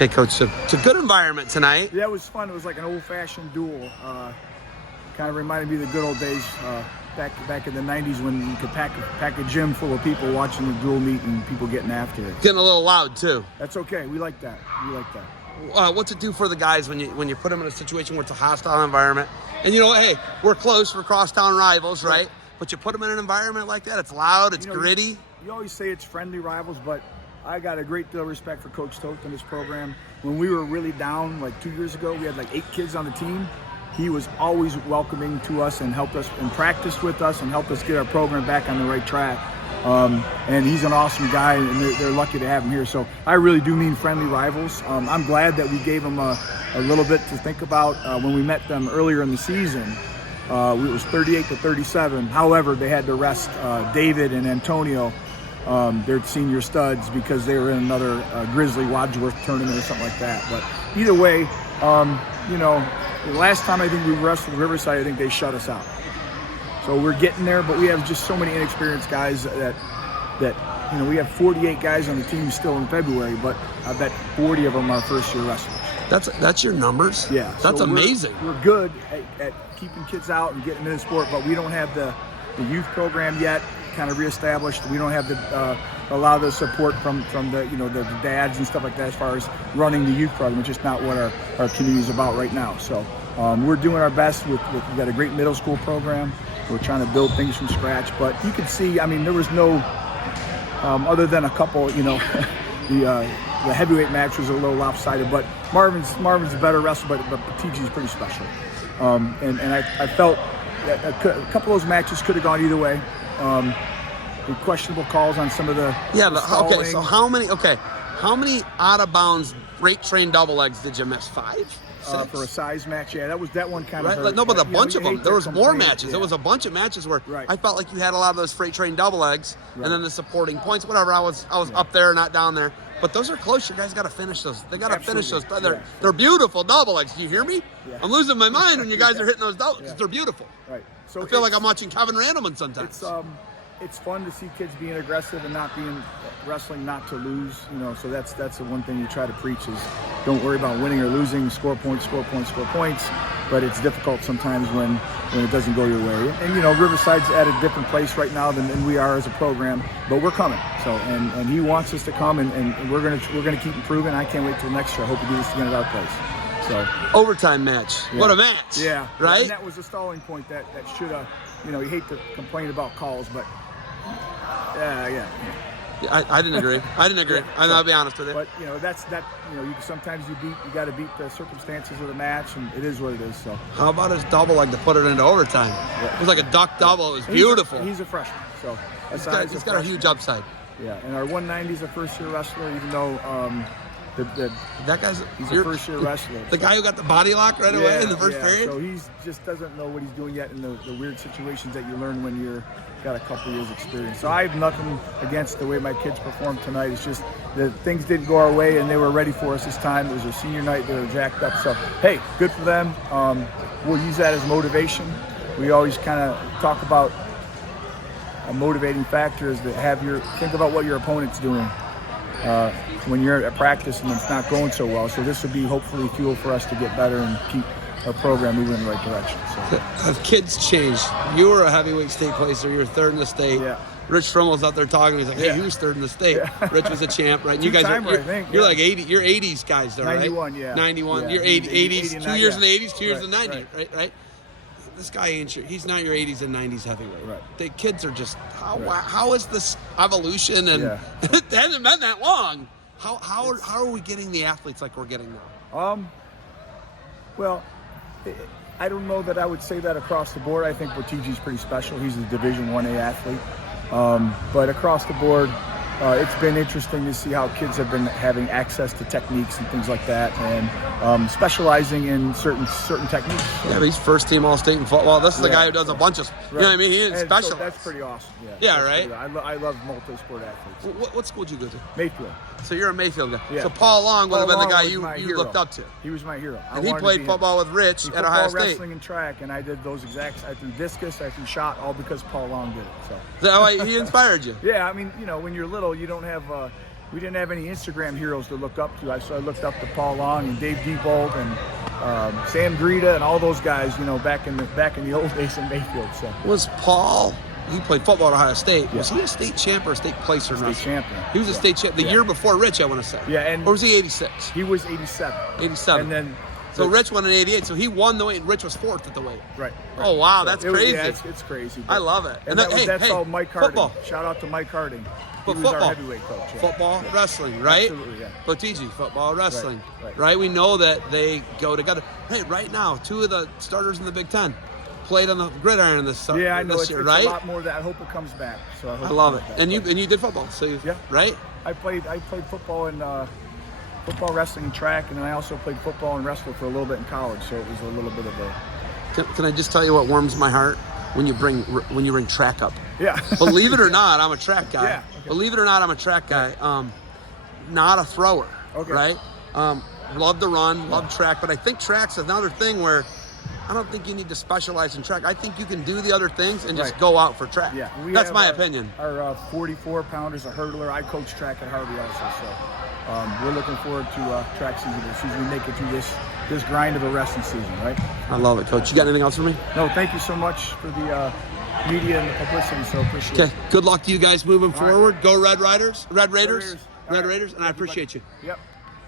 Okay, Coach, so it's a good environment tonight. Yeah, it was fun. It was like an old-fashioned duel. Kind of reminded me of the good old days back in the 90s when you could pack a gym full of people watching the duel meet and people getting after it. Getting a little loud, too. That's okay. We like that. We like that. What's it do for the guys when you put them in a situation where it's a hostile environment? And, hey, we're close. We're crosstown rivals, right? But you put them in an environment like that, it's loud, it's gritty. You always say it's friendly rivals, but I got a great deal of respect for Coach Toth and his program. When we were really down, like 2 years ago, we had like 8 kids on the team. He was always welcoming to us and helped us and practiced with us and helped us get our program back on the right track. And he's an awesome guy, and they're lucky to have him here. So I really do mean friendly rivals. I'm glad that we gave them a little bit to think about when we met them earlier in the season. It was 38-37. However, they had to rest David and Antonio, their senior studs, because they were in another Grizzly Wadsworth tournament or something like that. But either way, the last time I think we wrestled Riverside, I think they shut us out. So we're getting there, but we have just so many inexperienced guys that we have 48 guys on the team still in February, but I bet 40 of them are first-year wrestlers. That's your numbers? Yeah. That's so amazing. We're good at keeping kids out and getting into the sport, but we don't have the youth program yet kind of reestablished. We don't have a lot of the support from the dads and stuff like that as far as running the youth program. It's just not what our community is about right now. So we're doing our best. We've got a great middle school program. We're trying to build things from scratch. But you can see, there was no, other than a couple, the heavyweight match was a little lopsided. But Marvin's a better wrestler, but TG is pretty special. And I felt that a couple of those matches could have gone either way. The questionable calls on some of the okay. So how many out of bounds rate train double legs did you miss? 5? For a size match, yeah, that one kind of hurt. No, but a bunch of them. There was more matches. Yeah. There was a bunch of matches where I felt like you had a lot of those freight train double legs, and then the supporting points, whatever. I was up there, not down there. But those are close. You guys got to finish those. They got to finish those. They're beautiful double legs. Do you hear me? Yeah. I'm losing my mind when you guys are hitting those double legs. They're beautiful. Right. So I feel like I'm watching Kevin Randleman sometimes. It's fun to see kids being aggressive and not being wrestling not to lose. So that's the one thing you try to preach is don't worry about winning or losing. Score points. But it's difficult sometimes when it doesn't go your way. And Riverside's at a different place right now than we are as a program, but we're coming. So and he wants us to come, and we're gonna keep improving. I can't wait till next year. I hope we do this again at our place. So overtime match. Yeah. What a match. Yeah. Right. And that was a stalling point that should have. You hate to complain about calls, but. Yeah. I didn't agree. I'll be honest with you. But that's that. Sometimes you got to beat the circumstances of the match, and it is what it is. So how about his double leg to put it into overtime? Yeah. It was like a duck double. It was beautiful. He's a freshman, so he's got a huge upside. Yeah, and our 190 is a first-year wrestler, even though he's a first-year wrestler. The guy who got the body lock right away in the first period. So he just doesn't know what he's doing yet in the weird situations that you learn when you're got a couple years experience. So I have nothing against the way my kids performed tonight. It's just that things didn't go our way, and they were ready for us this time. It was their senior night. They were jacked up. So, hey, good for them. We'll use that as motivation. We always kind of talk about a motivating factor is to think about what your opponent's doing when you're at practice and it's not going so well. So this would be hopefully fuel for us to get better and keep our program moving in the right direction. So. Have kids changed? You were a heavyweight state placer. You were third in the state. Yeah. Rich Frummel's out there talking. He's like, hey, he was third in the state. Yeah. Rich was a champ, right? And you guys you're like 80. You're 80s guys, though, 91, right? yeah. 91. Yeah. You're 80s. 2 years in the 80s, 2 years in the 90s, right? This guy ain't he's not your 80s and 90s heavyweight. Right. The kids are just how is this evolution? And it hasn't been that long. How are we getting the athletes like we're getting now? Well, I don't know that I would say that across the board. I think Bottigi's pretty special. He's a Division 1A athlete. But across the board, it's been interesting to see how kids have been having access to techniques and things like that, and specializing in certain techniques. Yeah, but he's first team All-State in football. This is the guy who does a bunch of, you know what I mean? He is special. So that's pretty awesome. Yeah, right? I love multi-sport athletes. What school did you go to? Mayfield. So you're a Mayfield guy. Yeah. So Paul Long would have been the guy you looked up to. He was my hero. And he played football with Rich at Ohio State. Wrestling and track, and I did those exact. I threw discus, I threw shot, all because Paul Long did it. So he inspired you. Yeah, when you're little, you don't have we didn't have any Instagram heroes to look up to. So I looked up to Paul Long and Dave Diebold and Sam Greta and all those guys, you know, back in the old days in Mayfield. So Was Paul? He played football at Ohio State. Yeah. Was he a state champ or a state placer? State champion. He was a state champ the year before Rich, I want to say. Yeah, and or was he 86? He was 87. 87. And then so Rich won in 88. So he won the weight, and Rich was fourth at the weight. Right. Oh wow, that's crazy. It's crazy. I love it. And that's all Mike Harding. Football. Shout out to Mike Harding. But he was football, our heavyweight coach. Yeah. Football, wrestling, right? Absolutely, yeah. Botigi, football, wrestling, right. right? We know that they go together. Hey, right now, 2 of the starters in the Big Ten played on the gridiron this year, Yeah, I know. It's right? a lot more of that. I hope it comes back. So I love it. And you did football, so right? I played football and football, wrestling, and track, and then I also played football and wrestled for a little bit in college. So it was a little bit of a. Can I just tell you what warms my heart when you bring track up? Yeah. Believe it or not, I'm a track guy. Yeah. Okay. Believe it or not, I'm a track guy. Not a thrower. Okay. Right. Love to run, love track, but I think track's another thing where I don't think you need to specialize in track. I think you can do the other things and just go out for track. Yeah. That's my opinion. Our 44-pounder's a hurdler. I coach track at Harvey also, so we're looking forward to track season this season. We make it through this grind of a wrestling season, right? I love it, Coach. You got anything else for me? No, thank you so much for the media and the publicity, so appreciate it. Okay, good luck to you guys moving forward. Go Red Raiders, and Red I appreciate you. Yep.